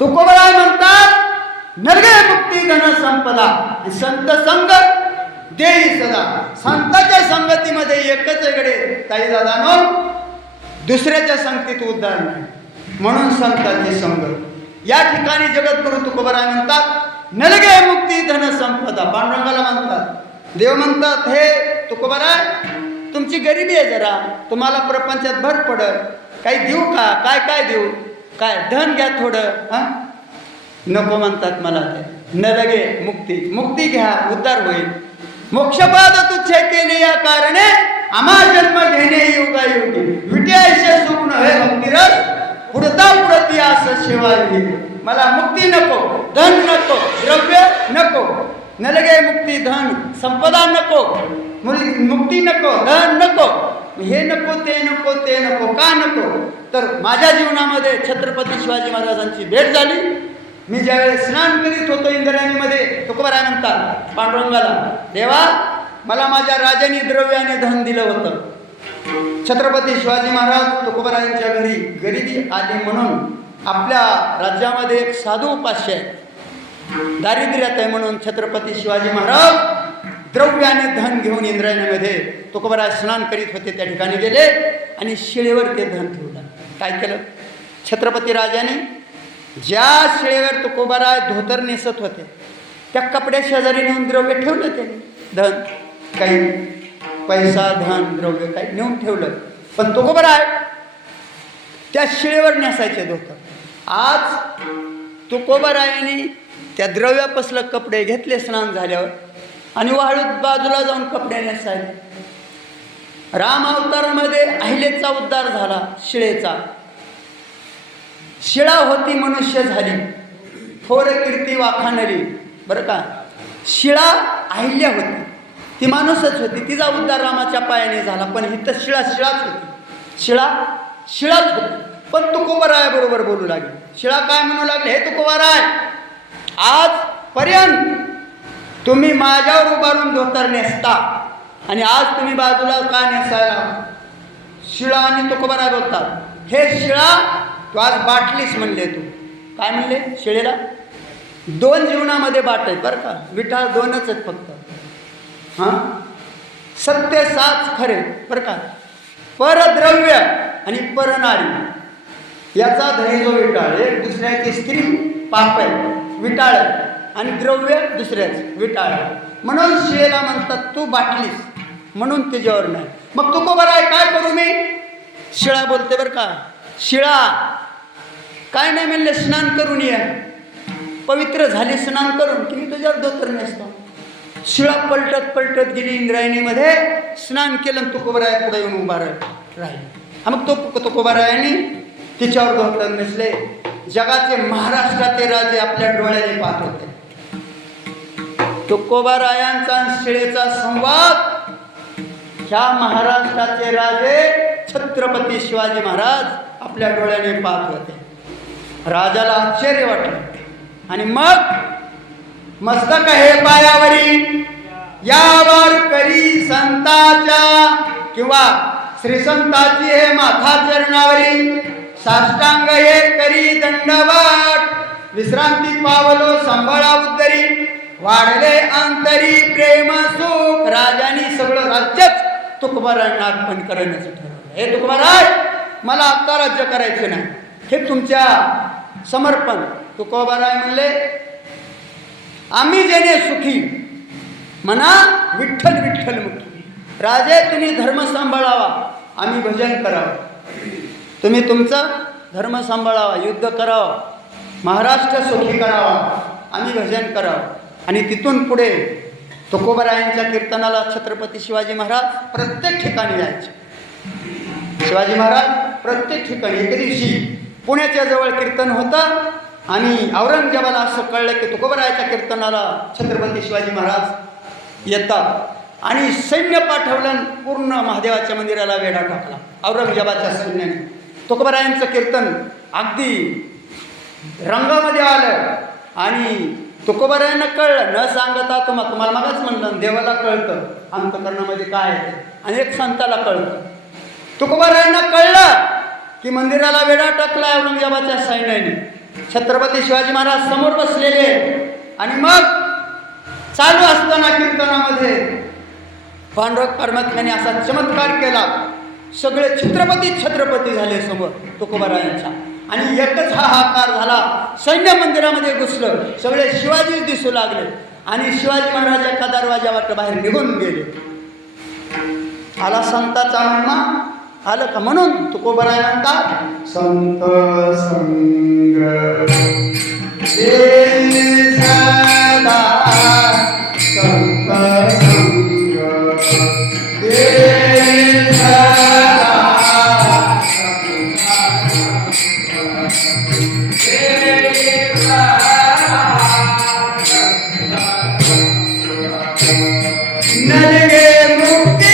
तुकोबराय म्हणतात नरगे मुक्ती धनसंपदा संत संग देई सदा. संताच्या संगतीमध्ये एकच वेगळे ताई दादा दुसऱ्याच्या संगतीत उद्धार नाही. म्हणून संतांची संगत या ठिकाणी जगद्गुरु तुकोबराय म्हणतात नलगे मुक्ती धन संपदा. पांडुरंगाला म्हणतात देव म्हणतात हे तुकोबराय तुमची गरिबी आहे जरा तुम्हाला प्रपंचात भर पडत काही देऊ का? काय काय देऊ? काय? धन घ्या थोडं हां? नको म्हणतात मला ते. न लगे मुक्ती. मुक्ती घ्या उद्धार होईल. मोक्षपाद तुच्छे केले या कारणे आम्हा जन्म घेणे योगा योगी विट्याशे सुख हे भक्तिरस पुढता पुढती आस शिवाय मला मुक्ती नको धन नको द्रव्य नको. न लगे मुक्ती धन संपदा नको. मुल- मुक्ती नको धन नको. हे नको ते नको ते नको का नको? तर माझ्या जीवनामध्ये छत्रपती शिवाजी महाराजांची भेट झाली. मी ज्यावेळेस स्नान करीत होतो इंद्रायणीमध्ये तुकोबराय म्हणतात पांडुरंगाला देवा मला माझ्या राजाने द्रव्याने धन दिलं होतं. छत्रपती शिवाजी महाराज तुकोबरायांच्या घरी गरिबी आली म्हणून आपल्या राज्यामध्ये एक साधू उपास्य आहे. दारिद्र्यात आहे म्हणून छत्रपती शिवाजी महाराज द्रव्याने धन घेऊन इंद्रायणीमध्ये तुकोबराय स्नान करीत होते त्या ठिकाणी गेले आणि शिळेवर ते धन ठेवलं. काय केलं? छत्रपती राजाने ज्या शिळेवर तुकोबराय धोतर नेसत होते त्या कपड्या शेजारी नेऊन द्रव्य ठेवलं त्याने धन काही पैसा धन द्रव्य काही नेऊन ठेवलं. पण तुकोबराय त्या शिळेवर नेसायचे धोतर. आज तुकोबरायाने त्या द्रव्यापासलं कपडे घेतले स्नान झाल्यावर आणि वाळूत बाजूला जाऊन कपडे नेसायले. राम अवतारामध्ये अहिलेचा उद्धार झाला शिळेचा. शिळा होती मनुष्य झाली. थोर कीर्ती वाखाणली. बरं का? शिळा अहिल्या होती. ती माणूसच होती. तिचा उद्धार रामाच्या पायाने झाला पण ही तर शिळा शिळाच होती. शिळा शिळाच होती. पण तुकोबरायाबरोबर बोलू लागली. शिळा काय म्हणू लागले? हे तुकोबराय आजपर्यंत तुम्ही माझ्यावर उभारून धोतर नेसता. आणि आज तुम्ही बाजूला का नेसायला? शिळा आणि तुकोबारा बोलतात. हे शिळा तू आज बाटलीस म्हणले तू. काय म्हणले? शिळेला? दोन जीवनामध्ये बाट आहेत बरं का. विठाळ दोनच आहेत फक्त. हां? सत्य साच खरे. बरं का? परद्रव्य आणि परनारी. याचा धनी जो विटाळ. एक दुसऱ्याची स्त्री पाप आहे. विटाळ आहे. आणि द्रव्य दुसऱ्याच विटाळ. म्हणून शिळेला म्हणतात तू बाटलीस. म्हणून तिच्यावर नाही. मग तू बरं आहे? काय करू मी? शिळा बोलते बरं का. शिळा काय नाही म्हणले स्नान करून ये. पवित्र झाली स्नान करून की मी तुझ्यावर धोतर नेसतो. शिळा पलटत पलटत गेली इंद्रायणीमध्ये. स्नान केलं तुकोबराय पुढे येऊन उभा राहील. मग तो तुकोबरायाने तिच्यावर धोतर नेसले. जगाचे महाराष्ट्राचे राजे आपल्या डोळ्याने पाहत होते. तुकोबारायांचा आणि शिळेचा संवाद. ह्या महाराष्ट्राचे राजे छत्रपती शिवाजी महाराज आपल्या डोळ्याने पाहत होते. राजाला आश्चर्य वाटलं. आणि मग मस्तक हे पायावरी. यावर करी संताच्या किंवा श्रीसंताची हे माथा चरणावरी. साष्टांग हे करी दंडवाट विश्रांती पावलो सांभाळा उद्धरी वाढले अंतरी प्रेम सुख. राजानी सगळं राज्यच तुकबरांना अर्पण करण्याचं ठरवलं. हे तुकबराय मला आता राज्य करायचं नाही. हे तुमच्या समर्पण. तुकोबाराय म्हणले आम्ही जेणे सुखी म्हणा विठ्ठल विठ्ठल मुखी. राजे तुम्ही धर्म सांभाळावा. आम्ही भजन करावं. तुम्ही तुमचं धर्म सांभाळावा युद्ध करावं. महाराष्ट्र सुखी करावा. आम्ही भजन करावं. आणि तिथून पुढे तुकोबरायांच्या कीर्तनाला छत्रपती शिवाजी महाराज प्रत्येक ठिकाणी जायचे. शिवाजी महाराज प्रत्येक ठिकाणी एके दिवशी पुण्याच्या जवळ कीर्तन होतं आणि औरंगजेबाला असं कळलं की तुकोबरायाच्या कीर्तनाला छत्रपती शिवाजी महाराज येतात. आणि सैन्य पाठवलं पूर्ण महादेवाच्या मंदिराला वेढा टाकला औरंगजेबाच्या सैन्याने. तुकोबरायांचं कीर्तन अगदी रंगामध्ये आलं. आणि तुकोबऱ्यांना कळलं न सांगता तुम्हा तुम्हाला मगाच म्हणलं देवाला कळतं अंतकरणामध्ये काय आहे आणि एक संताला कळतं. तुकोबऱ्यांना कळलं की मंदिराला वेढा टाकला औरंगजेबाच्या सैन्याने. छत्रपती शिवाजी महाराज समोर बसलेले आणि मग चालू असताना कीर्तनामध्ये पांडुरंग परमात्म्याने असा चमत्कार केला. सगळे छत्रपती छत्रपती झाले समोर तुकोबारायांच्या. आणि एकच हा हाकार झाला. सैन्य मंदिरामध्ये घुसलं. सगळे शिवाजीच दिसू लागले. आणि शिवाजी महाराज एका दरवाजा वाट बाहेर निघून गेले. आला संताचा महिमा. आलं का म्हणून? तुकोबराय म्हणतात संत संग संत संग ನನಗೆ ಮುಕ್ತಿ